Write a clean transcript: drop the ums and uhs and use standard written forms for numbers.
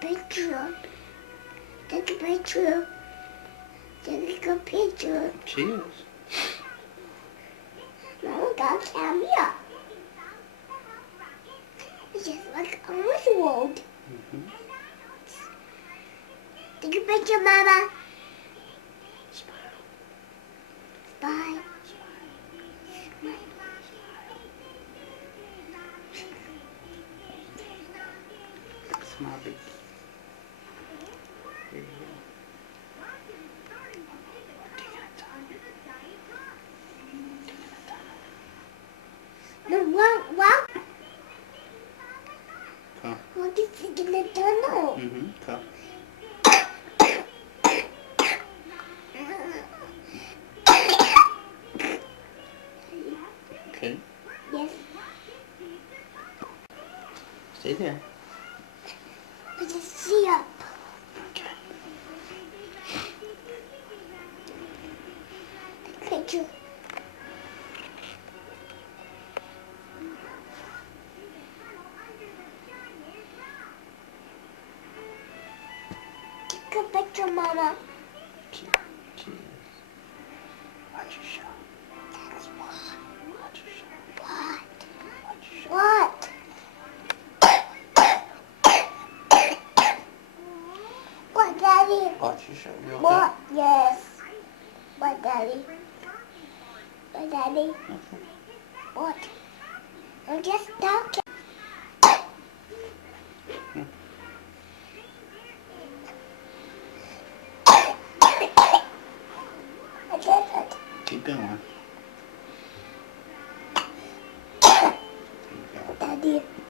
picture. Take a picture. Take a picture. She is. Mama got a camera. It's just like on this world. Take a picture, Mama. Smile. Bye. Smile big. There you go. Taking a time. Taking a time. No, what? Come. What is it in the tunnel? Come. Okay. Yes. Stay there. Put the sea up. Okay. Picture. Take a picture, Mama. Cheers. Watch your show. That's what. Watch your show. What? Watch your show. What? What, Daddy? Watch your show. You okay? What? Yes. What, Daddy? What, Daddy? Okay. What? I'm just talking. I did it. Keep going. Daddy.